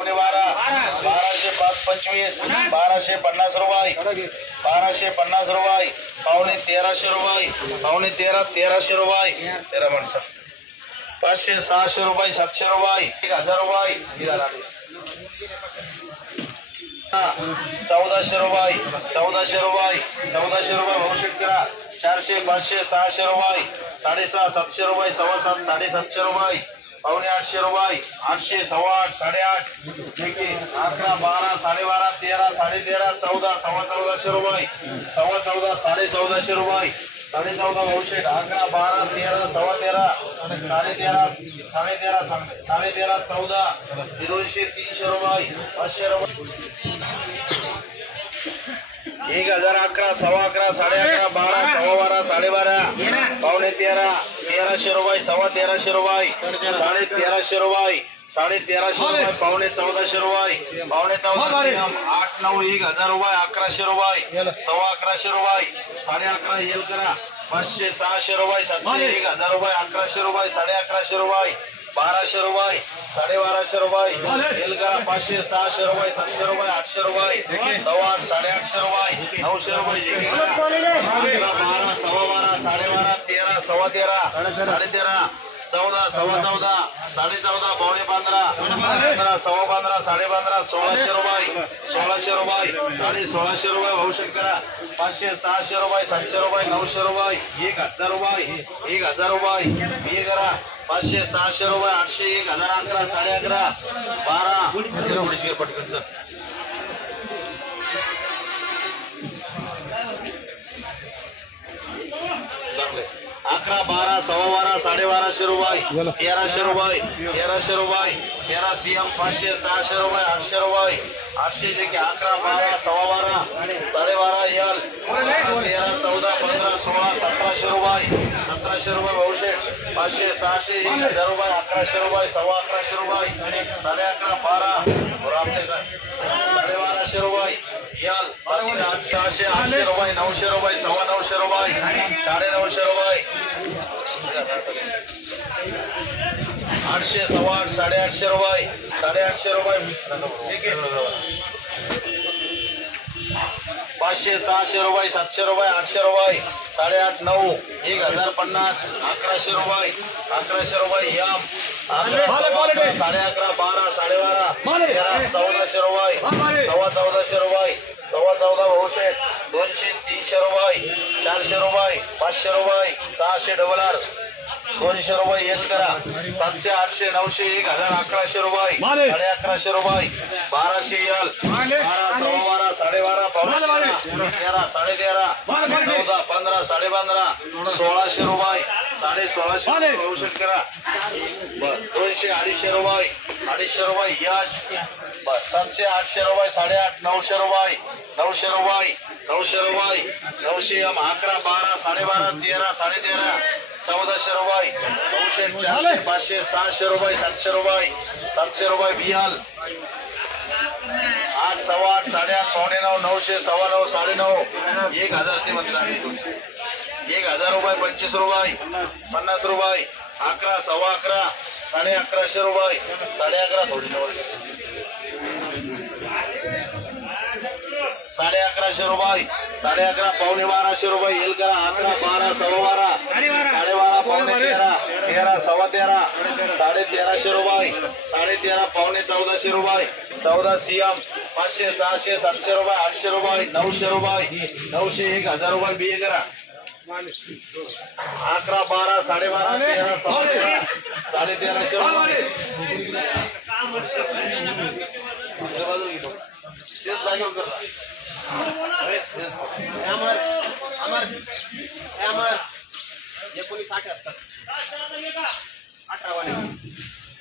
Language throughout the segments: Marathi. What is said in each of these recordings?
बारा बाराशे पाच पंचवीस बाराशे पन्नास रुपये. बाराशे पन्नास रुपये. पावणे तेराशे रुपये. पावणे तेरा तेराशे रुपये. तेरा माणसं. पाचशे सहाशे रुपये सातशे रुपये. एक हजार रुपये. हा, चौदाशे रुपये. चौदाशे रुपये. चौदाशे रुपये भाऊ करा चारशे पाचशे सहाशे रुपये. साडेसहा सातशे रुपये. सव्वा सात साडेसातशे रुपये. पावणे आठशे रुपये आठशे सव्वा आठ साडेआठ ठीक आहे. अकरा बारा साडेबारा तेरा साडे तेरा चौदा सव्वा चौदाशे रुपये सव्वा चौदा साडे चौदाशे रुपये साडे चौदा नऊशे अकरा बारा तेरा सव्वा तेरा साडे तेरा साडे तेरा चांगले साडे तेरा चौदा दोनशे तीनशे रुपये पाचशे रुपये एक हजार अकरा सव्वा अकरा साडे अकरा बारा सव्वा बारा साडेबारा पावणे तेरा तेराशे रुपये सव्वा तेराशे रुपये साडे तेराशे रुपये साडे तेराशे रुपये पावणे चौदाशे रुपये पावणे चौदाशे आठ नऊ एक हजार रुपये अकराशे रुपये सव्वा अकराशे रुपये साडे अकरा येल करा पाचशे सहाशे रुपये सातशे एक हजार रुपये अकराशे रुपये साडे अकराशे रुपये बाराशे रुपये साडेबाराशे रुपये येल करा पाचशे सहाशे रुपये सातशे रुपये आठशे रुपये सव्वा आठ साडेआठशे रुपये नऊशे रुपये बारा सव्वा बारा साडेबारा तेरा सव्वा तेरा साडे तेरा चौदा सव्वा चौदा साडे चौदा पावणे पंधरा पंधरा सव्वा पंधरा साडे पंधरा सोळाशे रुपये सोळाशे रुपये साडे सोळाशे रुपये भाऊ करा पाचशे सहाशे रुपये सातशे रुपये नऊशे रुपये एक हजार रुपये एक हजार रुपये हे करा पाचशे सहाशे रुपये आठशे एक हजार अकरा साडे अकरा बारा. पटकन अकरा बारा सव्वा बारा साडेबाराशे रुपये तेराशे रुपये तेराशे रुपये. तेरा सीएम पाचशे सहाशे रुपये आठशे रुपये. आठशे जे की अकरा बारा सव्वा बारा साडेबारा यल तेरा चौदा पंधरा सोळा सतराशे रुपये. सतराशे रुपये भाऊशे पाचशे सहाशे एक हजार रुपये अकराशे रुपये सव्वा अकराशे रुपये. साडे अकरा बारा. साडेबाराशे रुपये यल आठशे आठशे आठशे रुपये नऊशे रुपये सव्वा नऊशे रुपये. साडे नऊशे रुपये. आठशे सव्वा आठ साडेआठशे रुपये. साडेआठशे रुपये. पाचशे सहाशे रुपये सातशे रुपये आठशे रुपये. साडेआठ नऊ. एक हजार पन्नास. अकराशे रुपये. अकराशे रुपये अकरा, साडे अकरा बारा साडेबारा. तेरा चौदाशे रुपये. सव्वा चौदाशे रुपये. सव्वा चौदा बहुशे दोनशे तीनशे रुपये. चारशे रुपये पाचशे रुपये सहाशे डबल आर दोनशे रुपये येत करा. सातशे आठशे नऊशे एक हजार अकराशे रुपये. साडे अकराशे रुपये. बाराशे यल. बारा सव्वा बारा साडेबारा पावणे तेरा तेरा साडे तेरा. चौदा पंधरा साडे पंधरा. सोळाशे रुपये. साडे सोळाशे औषध करा. बर दोनशे अडीचशे रुपये अडीचशे रुपये याच बर सातशे आठशे रुपये साडेआठ नऊशे रुपये नऊशे रुपये नऊशे रुपये नऊशे अकरा बारा साडेबारा तेरा साडे तेरा चौदाशे रुपये नऊशे चारशे पाचशे सहाशे रुपये सातशे रुपये सातशे रुपये बियाल आठ सव्वा आठ साडेआठ पावणे नऊ नऊशे सव्वा नऊ साडे नऊ एक हजार ते म्हणतात एक हजार रुपये पंचवीस रुपये पन्नास रुपये अकरा सव्वा अकरा साडे अकराशे रुपये साडे अकरा थोडी साडे अकराशे रुपये साडे अकरा पावणे बाराशे रुपये येईल करा अकरा बारा सव्वा बारा साडे बारा. पावणे तेरा तेरा सव्वा तेरा साडे तेराशे रुपये साडे तेरा पावणे चौदाशे रुपये चौदा सीएम पाचशे सहाशे सातशे रुपये आठशे रुपये नऊशे रुपये नऊशे एक हजार रुपये बिये करा. अकरा बारा साडेबारा तेरा तेरा साडे तेराशे. तेच जागेवर. अमर, अमर, अमर. एकोणीस.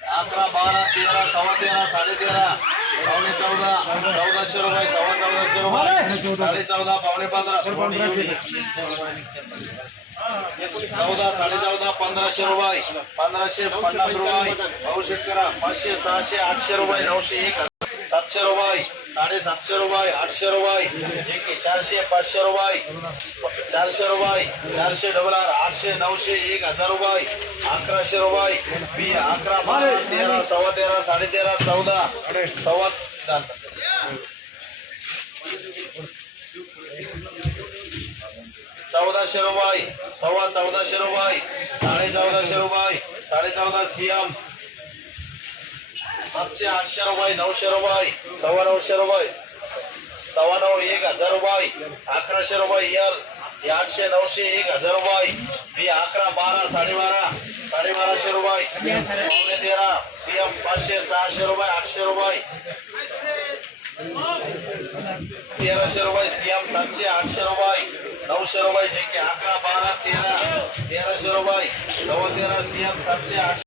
अकरा बारा तेरा सव्वा तेरा साडे तेरा पावणे चौदा चौदाशे रुपये सव्वा चौदाशे रुपये. साडे चौदा पावणे पंधरा. चौदा साडे चौदा पंधराशे रुपये. पंधराशे पन्नास रुपये. पाहू करा पाचशे सहाशे आठशे रुपये. नऊशे एक. सातशे रुपये साडेसातशे रुपये आठशे रुपये चारशे पाचशे रुपये चारशे रुपये चारशे डबल आर आठशे नऊशे एक हजार रुपये अकराशे रुपये बी अकरा बारा तेरा सव्वा तेरा साडे तेरा चौदा सव्वा. चौदाशे रुपये सव्वा चौदाशे रुपये साडे चौदाशे रुपये साडे चौदा सीएम सातशे आठशे रुपये नऊशे रुपये सव्वा नऊशे रुपये सव्वा नऊ एक हजार रुपये अकराशे रुपये यल हे आठशे नऊशे एक हजार रुपये बी अकरा बारा साडेबारा साडेबाराशे रुपये पावणे तेरा सीएम पाचशे सहाशे रुपये आठशे रुपये तेराशे रुपये सीएम सातशे आठशे रुपये नऊशे रुपये जे की अकरा बारा तेरा तेराशे रुपये नऊ तेरा सीएम सातशे आठशे